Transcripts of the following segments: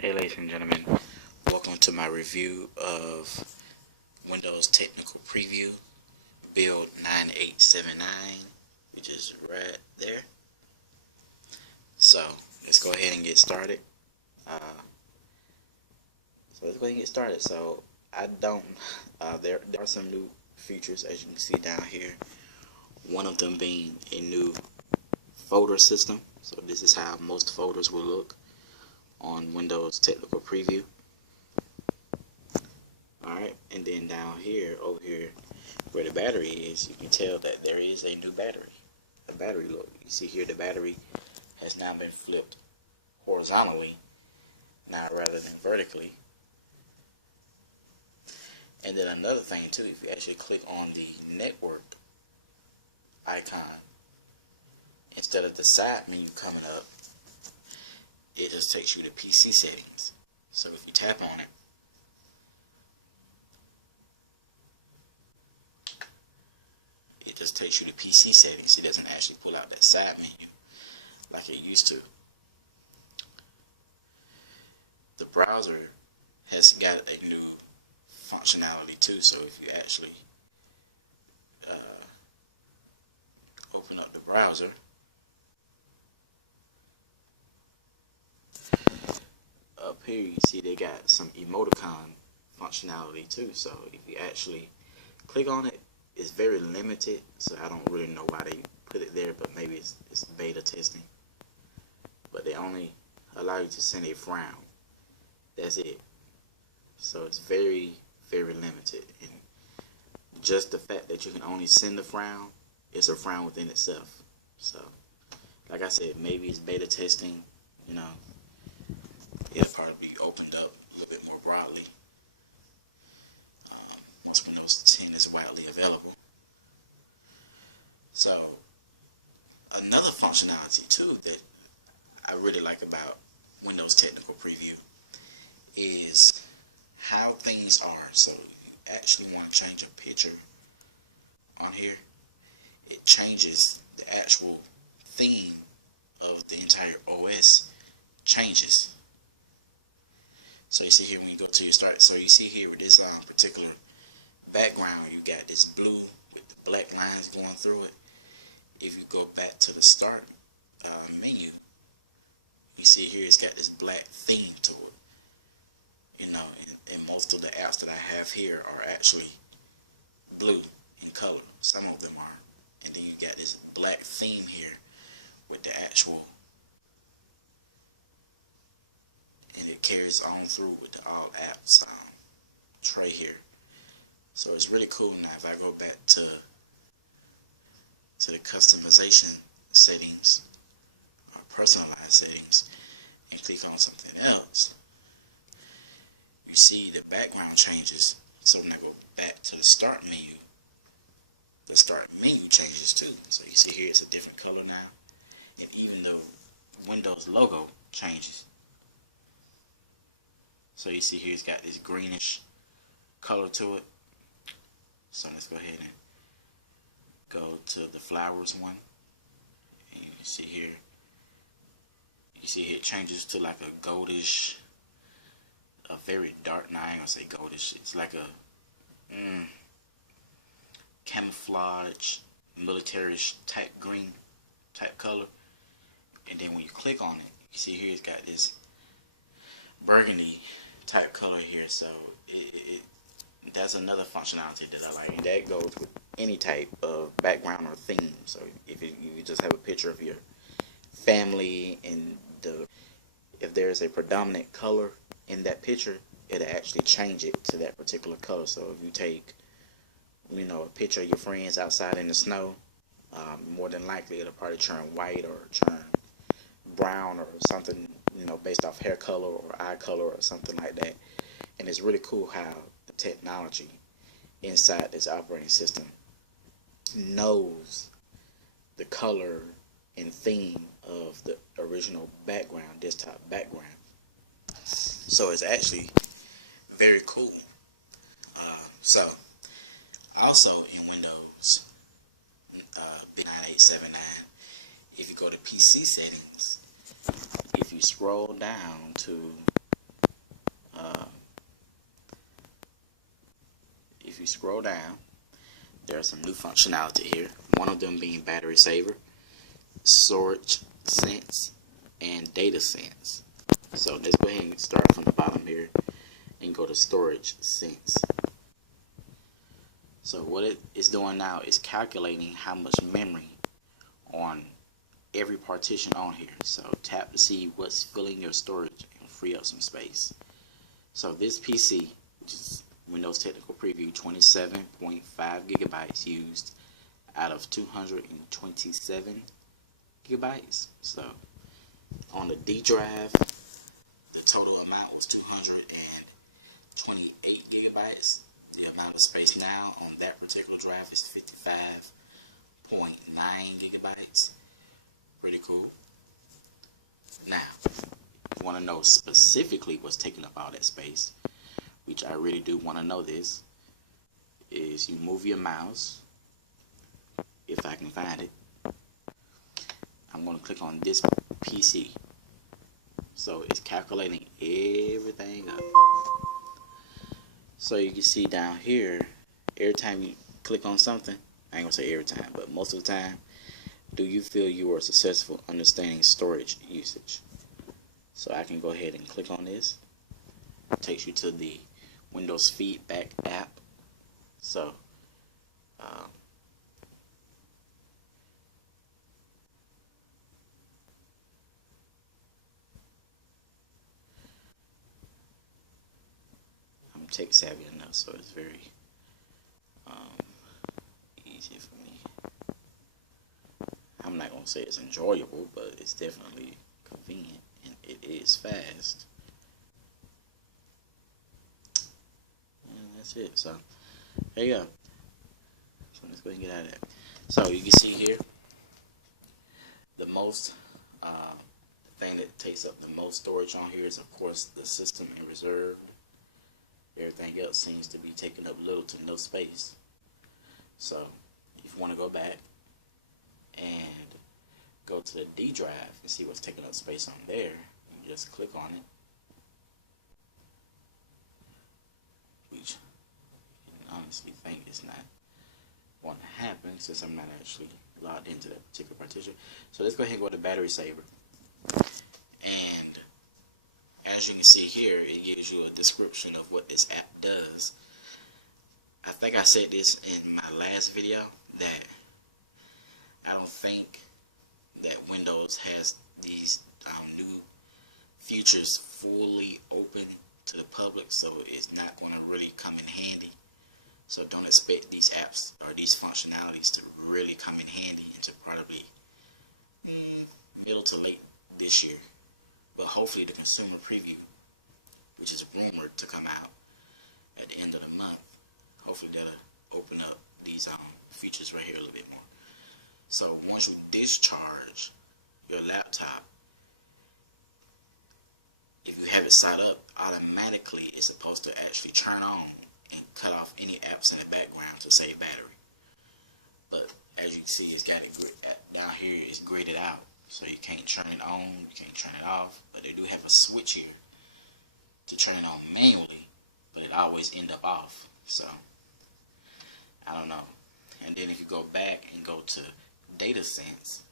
Hey ladies and gentlemen, welcome to my review of Windows Technical Preview build 9879, which is right there. So let's go ahead and get started. So I don't, there are some new features as you can see down here. One of them being a new folder system. So this is how most folders will look on Windows Technical Preview. Alright, and then down here, over here, where the battery is, you can tell that there is a new battery. A battery look. You see here the battery has now been flipped horizontally, now rather than vertically. And then another thing too, if you actually click on the network icon, instead of the side menu coming up, it just takes you to PC settings. So if you tap on it, it just takes you to PC settings. It doesn't actually pull out that side menu like it used to. The browser has got a new functionality too, so if you actually open up the browser, up here you see they got some emoticon functionality too, so if you actually click on it, it's very limited, so I don't really know why they put it there, but maybe it's beta testing. But they only allow you to send a frown. That's it. So it's very, very limited. And just the fact that you can only send a frown, it's a frown within itself. So, like I said, maybe it's beta testing, you know. It'll probably be opened up a little bit more broadly once Windows 10 is widely available. So, another functionality too that I really like about Windows Technical Preview is how things are. So, you actually want to change a picture on here, it changes the actual theme of the entire OS changes. So you see here when you go to your start, so you see here with this particular background, you got this blue with the black lines going through it. If you go back to the start menu, you see here it's got this black theme to it. You know, and most of the apps that I have here are actually blue in color. Some of them are. And then you got this black theme here with the actual, and it carries on through with the all apps tray here. So it's really cool. Now if I go back to the customization settings or personalized settings and click on something else, you see the background changes. So when I go back to the start menu changes too. So you see here it's a different color now, and even the Windows logo changes. So you see here it's got this greenish color to it. So let's go ahead and go to the flowers one, and you see here it changes to like a goldish, a very dark, now I ain't gonna say goldish, it's like a camouflage, military-ish type green type color. And then when you click on it, you see here it's got this burgundy type color here. So that's another functionality that I like. And that goes with any type of background or theme. So if you just have a picture of your family, and if there's a predominant color in that picture, it'll actually change it to that particular color. So if you take, you know, a picture of your friends outside in the snow, more than likely it'll probably turn white or turn brown or something, you know, based off hair color or eye color or something like that. And it's really cool how the technology inside this operating system knows the color and theme of the original background, desktop background. So it's actually very cool. So also in Windows 9879, if you go to PC settings, if you scroll down to if you scroll down, there's some new functionality here. One of them being battery saver, storage sense, and data sense. So let's go ahead and start from the bottom here and go to storage sense. So what it is doing now is calculating how much memory on every partition on here. So tap to see what's filling your storage and free up some space. So this PC, which is Windows Technical Preview, 27.5 gigabytes used out of 227 gigabytes. So on the D drive, the total amount was 228 gigabytes. The amount of space now on that particular drive is 55.9 gigabytes. Pretty cool. Now, if you want to know specifically what's taking up all that space, which I really do want to know this, is you move your mouse, if I can find it. I'm going to click on this PC. So it's calculating everything up. So you can see down here, every time you click on something, I ain't gonna say every time, but most of the time, do you feel you are successful understanding storage usage? So I can go ahead and click on this. It takes you to the Windows Feedback app. So I'm tech savvy enough, so it's very easy for me. I'm not gonna say it's enjoyable, but it's definitely convenient and it is fast. And that's it. So there you go. So let's go ahead and get out of that. So you can see here the most thing that takes up the most storage on here is of course the system in reserve. Everything else seems to be taking up little to no space. So if you want to go back and go to the D drive and see what's taking up space on there, you just click on it, which you can honestly think is not going to happen since I'm not actually logged into that particular partition. So let's go ahead and go to battery saver, and as you can see here, it gives you a description of what this app does. I think I said this in my last video that I don't think that Windows has these new features fully open to the public, so it's not going to really come in handy. So don't expect these apps or these functionalities to really come in handy until probably middle to late this year. But hopefully the consumer preview, which is rumored to come out at the end of the month, hopefully that'll open up these features right here a little bit more. So once you discharge your laptop, if you have it set up, automatically it's supposed to actually turn on and cut off any apps in the background to save battery. But as you can see, it's got it down here, it's gridded out. So you can't turn it on, you can't turn it off, but they do have a switch here to turn it on manually, but it always end up off. So I don't know. And then if you go back and go to data sense,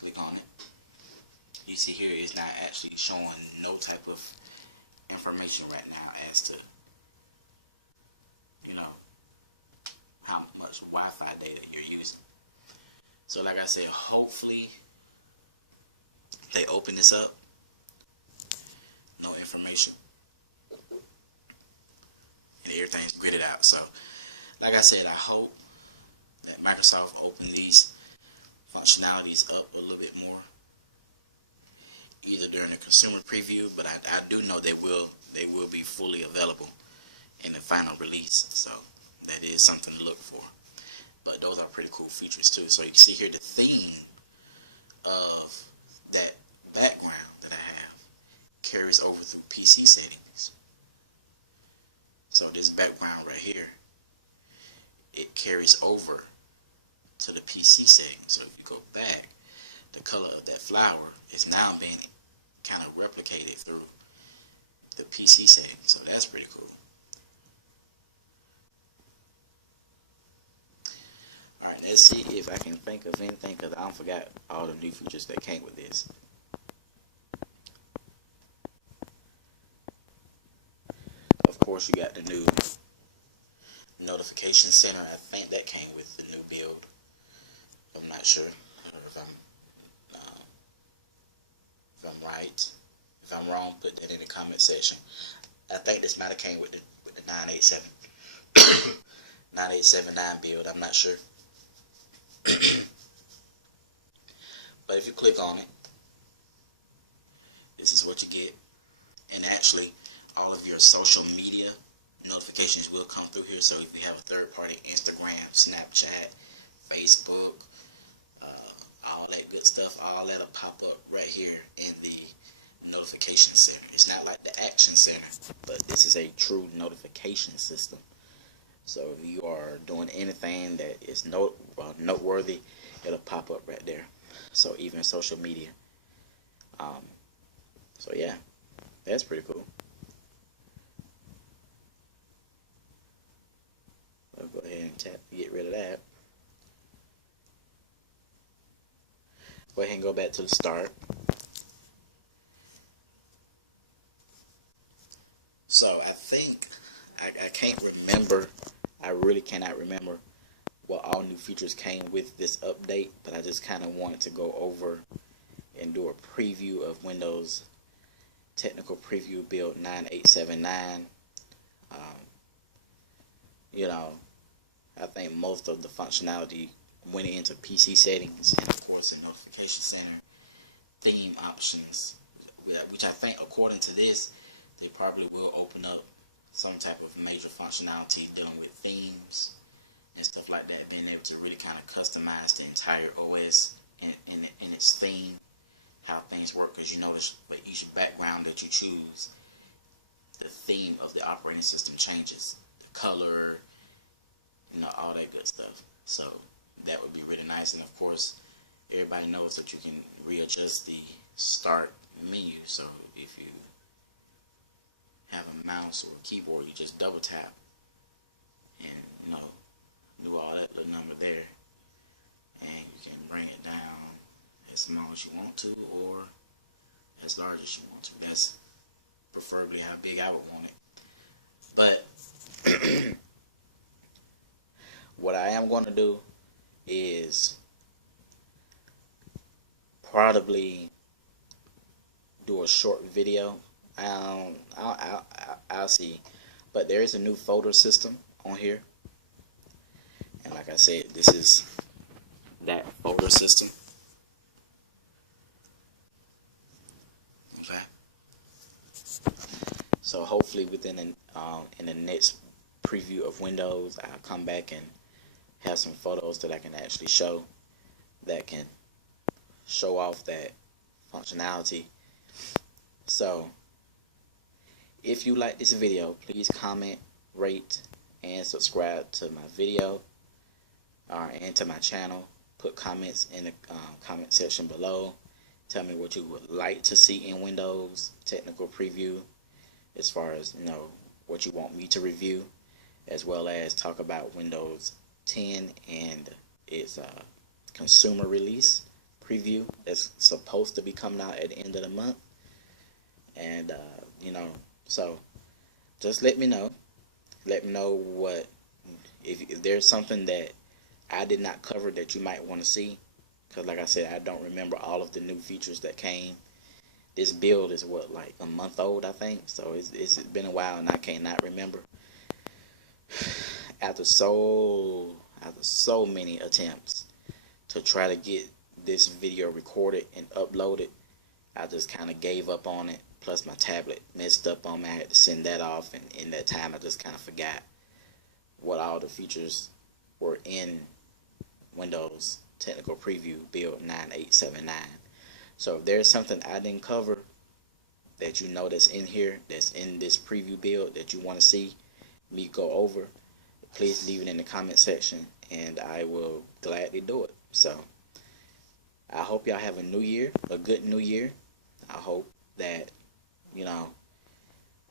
click on it, you see here it's not actually showing no type of information right now as to, you know, how much Wi-Fi data you're using. So like I said, hopefully they open this up, no information, and everything's gridded out. So like I said, I hope that Microsoft open these functionalities up a little bit more, either during the consumer preview, but I do know they will be fully available in the final release. So that is something to look for. But those are pretty cool features too. So you can see here the theme of that background that I have carries over through PC settings. So this background right here, it carries over to the PC settings. So if you go back, the color of that flower is now being kind of replicate it through the PC settings, so that's pretty cool. Alright, let's see if I can think of anything, because I forgot all the new features that came with this. Of course, you got the new notification center. I think that came with the new build. I'm not sure if I'm right. If I'm wrong, put that in the comment section. I think this might have came with the 987 9879 build. I'm not sure. But if you click on it, this is what you get. And actually, all of your social media notifications will come through here. So if you have a third party, Instagram, Snapchat, Facebook, all that good stuff, all that'll pop up right here in the notification center. It's not like the action center, but this is a true notification system. So if you are doing anything that is noteworthy, it'll pop up right there. So even social media. So yeah, that's pretty cool. I'll go ahead and tap to get rid of that. Go ahead and go back to the start. So I think I can't remember. I really cannot remember what all new features came with this update, but I just kind of wanted to go over and do a preview of Windows Technical Preview Build 9879. You know, I think most of the functionality went into PC settings and of course the notification center, theme options, which I think according to this, they probably will open up some type of major functionality dealing with themes and stuff like that, being able to really kind of customize the entire OS in its theme, how things work, because you notice with each background that you choose, the theme of the operating system changes, the color, you know, all that good stuff. So that would be really nice. And of course, everybody knows that you can readjust the start menu. So if you have a mouse or a keyboard, you just double tap and, you know, do all that little number there, and you can bring it down as small as you want to or as large as you want to. That's preferably how big I would want it. But what I am going to do is probably do a short video. I'll see, but there is a new folder system on here, and like I said, this is that folder system. Okay, so hopefully within in the next preview of Windows, I'll come back and have some photos that I can actually show that can show off that functionality. So if you like this video, please comment, rate, and subscribe to my video and to my channel. Put comments in the comment section below. Tell me what you would like to see in Windows Technical Preview, as far as, you know, what you want me to review, as well as talk about Windows 10 and its consumer release preview that's supposed to be coming out at the end of the month. And you know, so just let me know what, if there's something that I did not cover that you might want to see, because like I said, I don't remember all of the new features that came. This build is what, like a month old, I think, so it's been a while and I cannot remember. After so many attempts to try to get this video recorded and uploaded, I just kind of gave up on it. Plus my tablet messed up on me. I had to send that off, and in that time I just kind of forgot what all the features were in Windows Technical Preview Build 9879. So if there's something I didn't cover that you know that's in here, that's in this preview build that you want to see me go over, please leave it in the comment section and I will gladly do it. So I hope y'all have a new year, a good new year. I hope that, you know,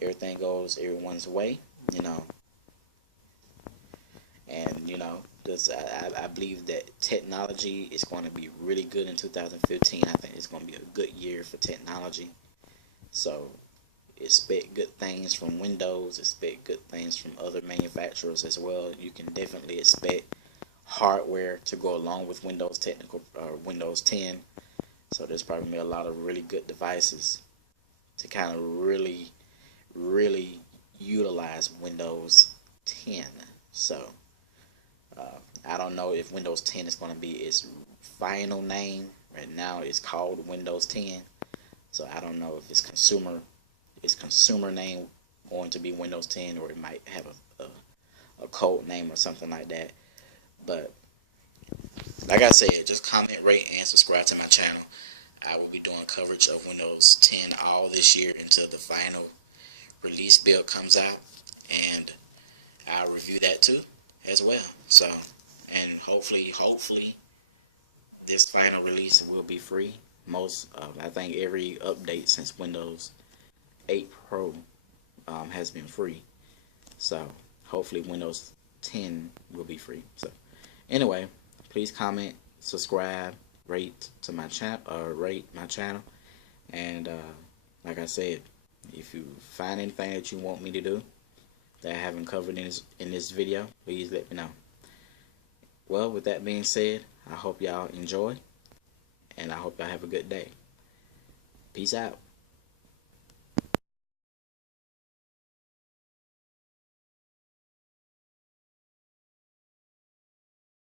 everything goes everyone's way, you know, and you know, because I believe that technology is going to be really good in 2015. I think it's going to be a good year for technology. So expect good things from Windows, expect good things from other manufacturers as well. You can definitely expect hardware to go along with Windows 10. So there's probably a lot of really good devices to kind of really utilize Windows 10. So I don't know if Windows 10 is going to be its final name. Right now it's called Windows 10. So I don't know if its consumer name going to be Windows 10, or it might have a code name or something like that. But like I said, just comment, rate, and subscribe to my channel. I will be doing coverage of Windows 10 all this year until the final release build comes out, and I'll review that too as well. So, and hopefully this final release will be free. I think every update since Windows 8 Pro has been free. So hopefully Windows 10 will be free. So anyway, please comment, subscribe, rate my channel, and like I said, if you find anything that you want me to do that I haven't covered in this video, please let me know. Well, with that being said, I hope y'all enjoy, and I hope y'all have a good day. Peace out.